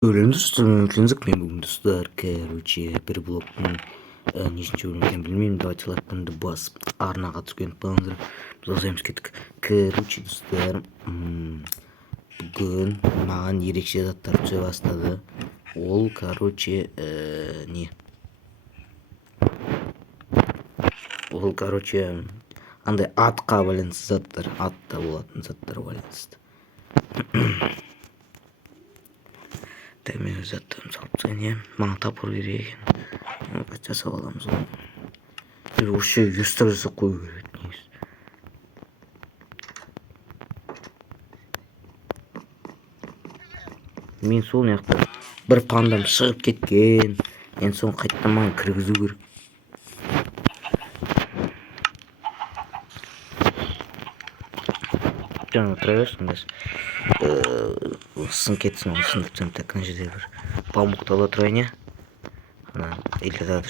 Öğrenirsin мен бүгін достар, бір блоктың нешінші бөлім екенін білмеймін. Давайте лайктарды басып арнаға түскен болыңыздар. Біз осылаймыз кеттік. Достар, бүгін маған ерекше заттар түсе бастады. Ол не? Ол андай атқа байланысты заттар, атта болатын заттар байланысты. Мен өз заттарымды салып тастайын, маған тапыр керек екен. Жасап аламыз ғой. Осы юстар жасап қою керек негізі. Мен сол жақта бір пандам шығып кеткен. Енді соны қайтадан маған кіргізу керек. Жаңа тұра берсін біз. Сын кетсін, сын кетсін. Так, мына жерде бір памуқты ала тұрайын, я? Ана эльдады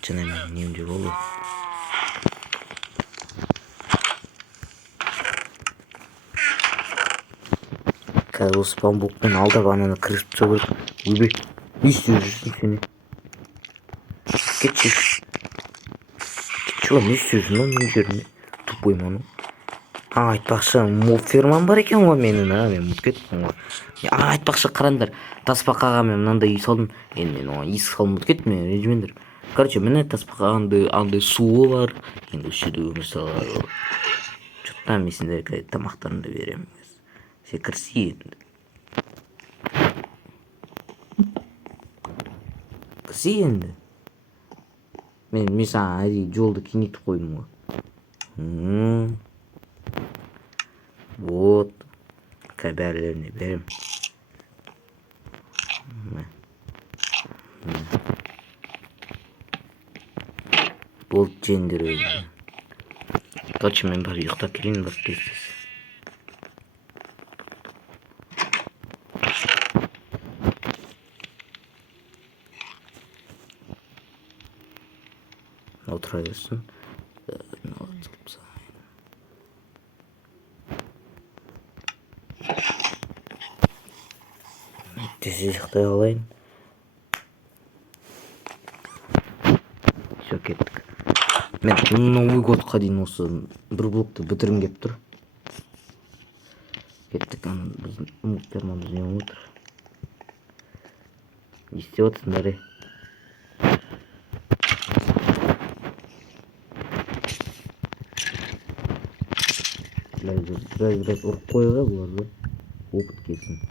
жаңа мен немде болды. Қазір осы памуктан алдап ананы кіріп түсе керек. Өйбе, не істеп жүрсің сен? Кетші. Не істеп жүрсің ба менің жерімде? Тупой ману. Айтпақшы, моб фермам бар екен ғой менің, мен ұмытып кеттім ғой. Айтпақшы, қараңдар, тасбақаға мен мынандай үй салдым. Енді мен оған есік салып ұмытып кеттім, мен ренжімеңдер. Короче, міне тасбақаға андай суы бар. Енді осы жерде өмір салады. Что-то мен сендерге тамақтарымды беремін. Сен кірсей енді. Кірсей енді. Мен саған әдейі жолды кеңейтіп қойдым ғой. Вот. Бәрілеріне берем. Болды жеңдер өзі. Короче, мен бар ұйықтап келейін, бір кездес. Отыра берсін. Тез ұйықтай алайын. Все, кеттік. Мен Новый годқа дейін осы бір блокты бітірім кеп тұр. Кеттік, біздің ұмытпермамыз не ұмытыр. Не істеп отырсыңдар, Біраз ұрып қойға бұларды. Опыт келсін.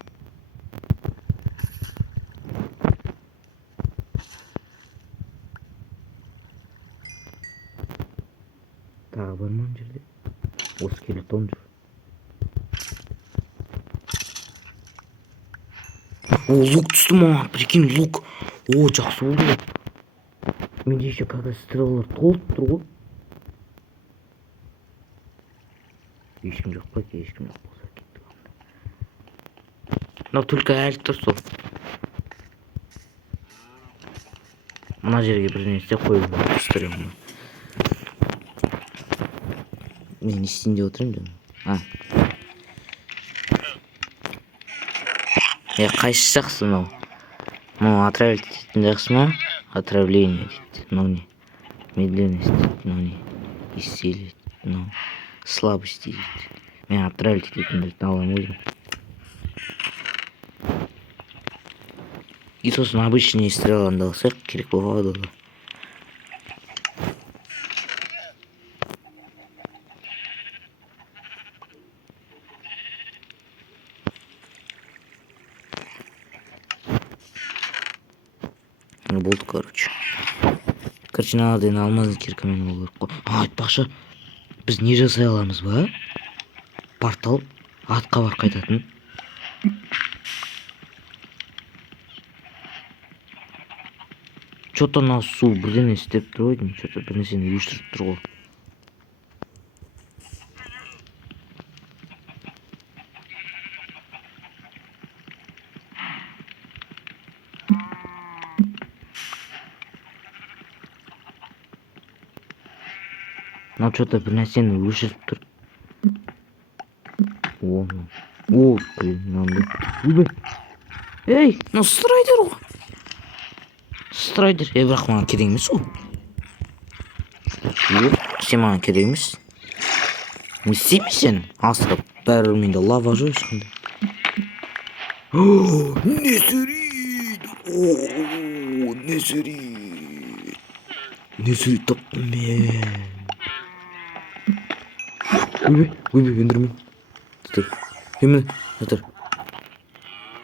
Тағы бар ма жерде? Осы скелетон жүр. Лук түсті маған, прикинь, лук. Жақсы болды ғой. Менде еще когда стрелалар толып тұр ғой. Ешкім жоқ па, ешкім жоқ болса кеттік. Мынау только әлі тұр сол. Мына жерге бірдеңе істеп қойып түстіремін. Мен не істейін деп отырмын жаңа. Қайсы жақсы мынау? Мынау отравить ететін жақсы ма? Отравление дейді. Мынау не? Медленность дейді. Мынау не? Исцелить. Мынау слабость дейді. Мен отравить ететіндерді аламын өзім. И сосын обычный стреланы алсақ керек болады ғой. Болды, короче. Картиналардан алмазды киркамен болу керек қой. Айтпақшы, біз не жасай аламыз ба? Портал атқа бар қайтатын. Что-то мына су бірден істеп тұр ғой деймін. Что-то бір нәрсені өшіріп тұр ғой. Мынау что-то бір нәрсені өшіріп тұр. О, блин, мынандай. Ей, мына страйдер ғой. Страйдер. Бірақ маған керек емес ол. Сен маған керек емес. Не істеймін сен? Асырап. Бәрі менде лава жоқ ешқандай. Не сөрейді? Не сөрейді? Не сөрейді таптым мен. Ойбай, өндірмейін. Тұр. Мен, тұр.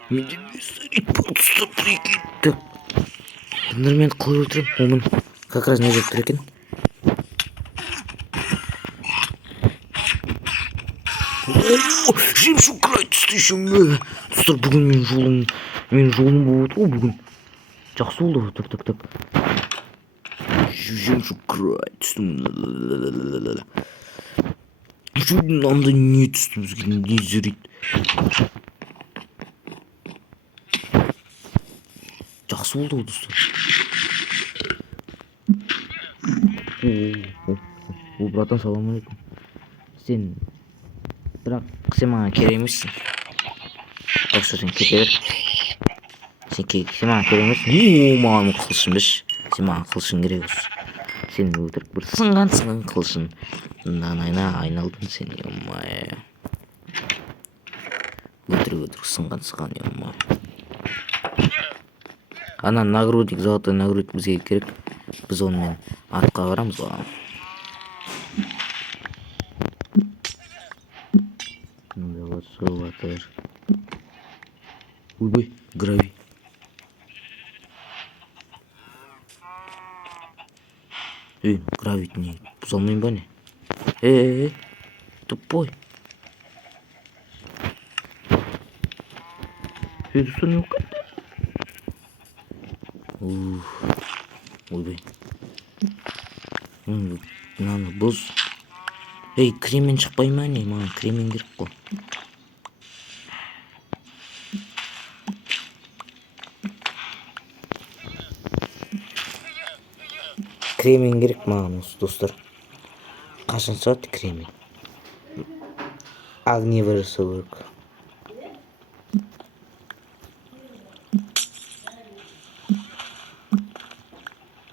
Менде не сөрейді? Бұлтысты прикинді. Өндірмейін қылып өлтірем. Омен. Как раз не жеп тұр екен. Жемшук край түсті еще ме. Достар, бүгін мен жолым болып ғой бүгін. Жақсы болды ғой. Так. Жемшук край түсті. Мынандай не түсті бізге, не зірейді. Жақсы болды ғой достар. О, братан, салам алейкум. Бірақ сен маған керек емессің. Достар, сен кете бер. Сен маған керек емессің. Маған қылышын беш. Сен маған қылышын керек осы. Сен өтірік бір сынған қылышын. Айналдың сен, ема. Өтірік сынған, ема. Ана нагрудник, золотой нагрудник бізге керек. Біз онымен артқа барамыз ғой. Ойбай, гравий. Гравий не бұзалмайын ба не? Тупой. Достар, не оқиды? Ойбай. Мынаны бұз. Кремен шықпай ма не? Маған кремен керек қой. Кремен керек маған осы, достар. Қашан шығады кремен? Огневый рисовик.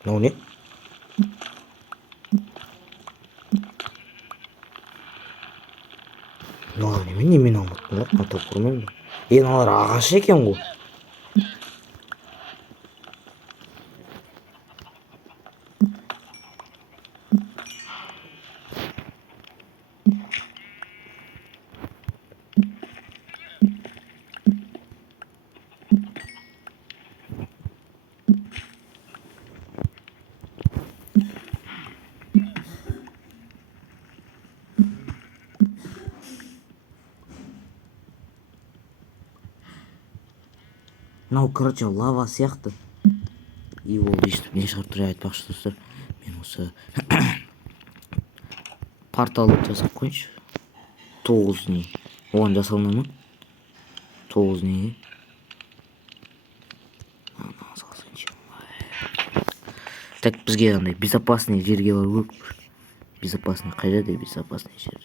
Мынау не? Мынау немен алмадым да? Атап көрмеймін ба? Мыналар ағаш екен ғой. Мынау, короче, лава сияқты. И ол естіп не шығарып тұр айтпақшы, достар. Мен осы порталды жасап қойыншы. 9 не. Оған жасалмай ма? 9 неге. Так, бізге андай безопасный жерге бару керек. Безопасный қай жерде? Безопасный жер.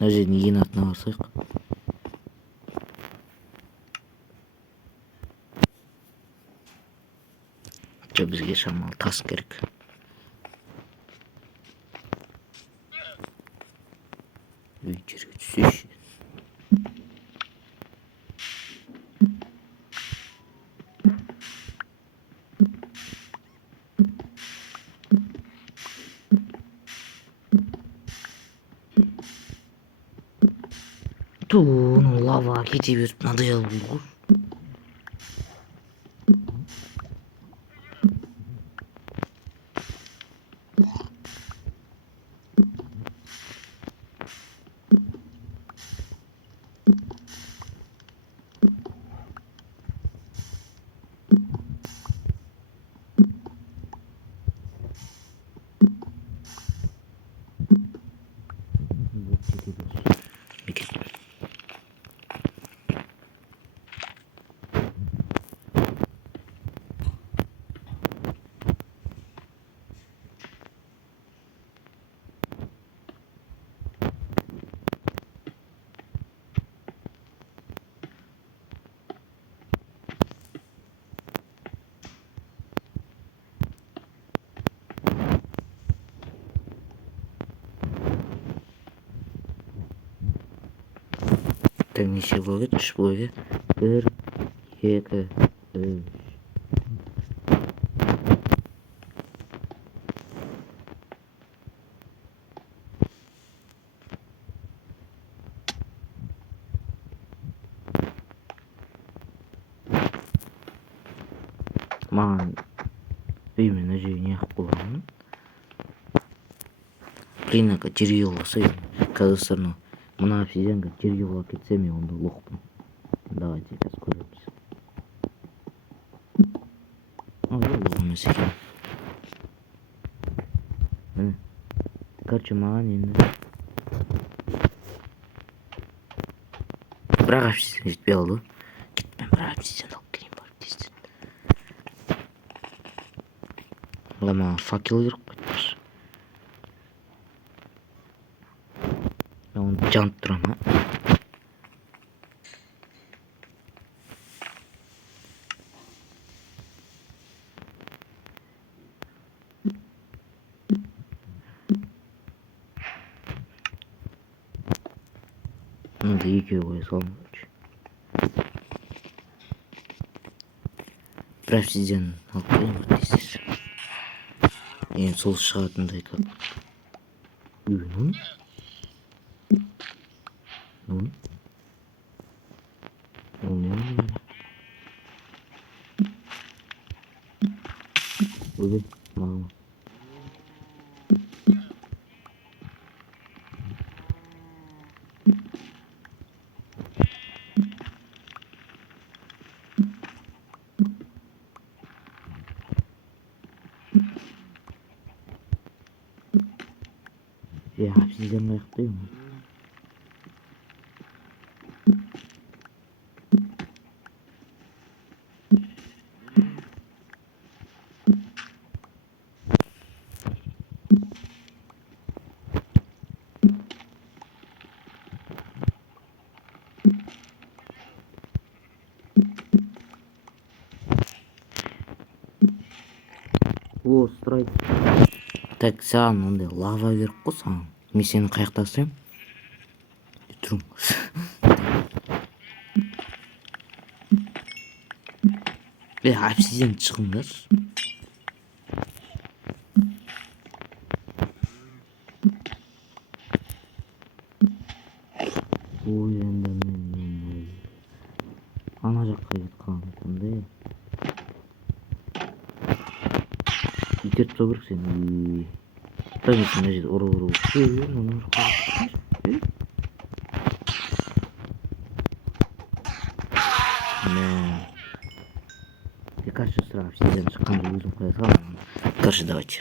Мына жердің ең артына барсайық. Бізге шамалы тас керек. Жерге түсеші. Туну лава кете беріп мынадай алып ғой. тең неше болып еді? 3 болып еді. 1, 2, 3. Маған үймен әжей не қылып болғанмын? Қиынақа жерге құласа, Қазақстанның мына обсидианға жерге құлап кетсе, мен онда лохпын. Давайте қазір көреміз. Лох емес екен. Міне. Короче, маған енді бірақ обсидиан жетпей қалды. Кетпен бірақ обсидиан алып келейін барып тезтен. Маған факел керек қойдықшы. Мен оны жанып тұрам, Мынды екеуі қоя салым, короче. Бір обсидиан алып келейін бар тезтен. Енді сол шығатындай как. Ну? Ой, мама. Я обсидиан аяқтаймын. О, страйк. Так, саған ондай лава беріп қой саған. Мен сені қаяқта ұстаймын? Тұрым. Обсидиан шығыңдар. Ой, енді мен ана жаққа кетіп қалған қандай. Итеріп тұру керек сені. Таң сен мына жерде ұру. Короче, сразу обсидиан шыққанда өзім қоя саламын. Короче, давайте.